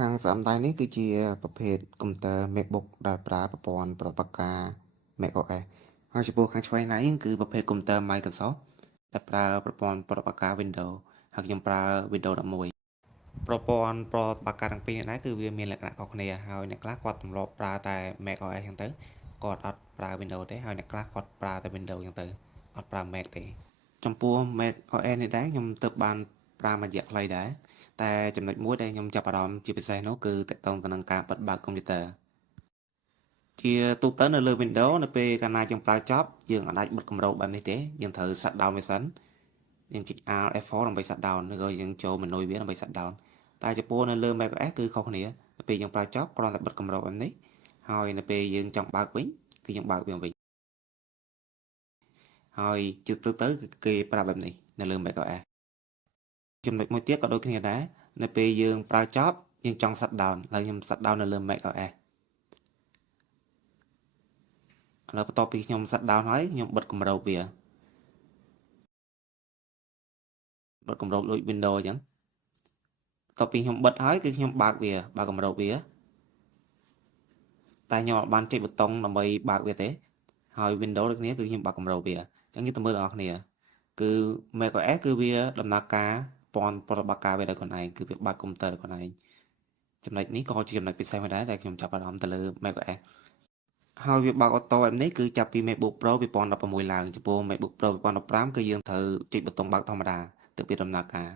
ខាងស្ដាំដៃនេះគឺជាប្រភេទកុំព្យូទ័រ MacBook ដែលប្រើប្រព័ន្ធប្រតិបត្តិការ macOS ហើយចំពោះខាងឆ្វេងដៃគឺប្រភេទកុំព្យូទ័រ Microsoft ដែលប្រើប្រព័ន្ធប្រតិបត្តិការ Windows ហើយខ្ញុំប្រើ Windows 11ប្រព័ន្ធប្រតិបត្តិការទាំងពីរនេះដែរគឺវាមានលក្ខណៈខុសគ្នាហើយអ្នកខ្លះគាត់ទម្លាប់ប្រើតែ macOS អញ្ចឹងទៅគាត់អត់ប្រើ Windows ទេហើយអ្នកខ្លះគាត់ប្រើតែ Windows អញ្ចឹងទៅអត់ប្រើ Mac ទេចំពោះ macOS នេះដែរខ្ញុំទើបបានប្រើមួយរយៈខ្លីដែរតែចំណុចមួយដែលខ្ញុំចាប់អារម្មណ៍ជាពិសេសនោះគឺទាក់ទងទៅនឹងការបិទបើកកុំព្យូទ័រជាទូទៅនៅលើ Windows នៅពេលកាលណាយើងប្រើចប់យើងអាចបិទគម្របបែបនេះទេយើងត្រូវ shut down វាសិនយើងចុច Alt F4 ដើម្បី shut down ឬក៏យើងចូល menu វាដើម្បី shut down តែចំពោះនៅលើ macOS គឺខុសគ្នានៅពេលយើងប្រើចប់គ្រាន់តែបិទគម្របបែបនេះហើយនៅពេលយើងចង់បើកវិញគឺយើងបើកវាវិញហើយជាទូទៅគឺគេប្រើបែបនេះនៅលើ macOS ចំណុចមួយទៀតក៏ដូចគ្នាដែរនៅពេលយើងប្រើចប់យើងចង់ shut down ហើយខ្ញុំ shut down នៅលើ macOS ឥឡូវបន្ទាប់ពីខ្ញុំ shut down ហើយខ្ញុំបិទគម្របវាបិទគម្របដូច Windows អញ្ចឹងបន្ទាប់ពីខ្ញុំបិទហើយគឺខ្ញុំបើកវាបើកគម្របវាតែខ្ញុំអត់បានចុចប៊ូតុងដើម្បីបើកវាទេហើយ Windows ដូចគ្នាគឺខ្ញុំបើកគម្របវាអញ្ចឹងយើងទៅមើលបងប្អូនគ្នាគឺ macOS គឺវាដំណើរការព័ន្ធប្រតិបត្តិការវាដោយខ្លួនឯងគឺវាបើកកុំព្យូទ័រដោយខ្លួនឯងចំណុចនេះក៏ជាចំណុចពិសេសមួយដែរដែលខ្ញុំចាប់អារម្មណ៍ទៅលើ macOS ហើយវាបើកអូតូបែបនេះគឺចាប់ពី MacBook Pro 2016ឡើងចំពោះ MacBook Pro 2015គឺយើងត្រូវចុចប៊ូតុងបើកធម្មតាទើបវាដំណើរការ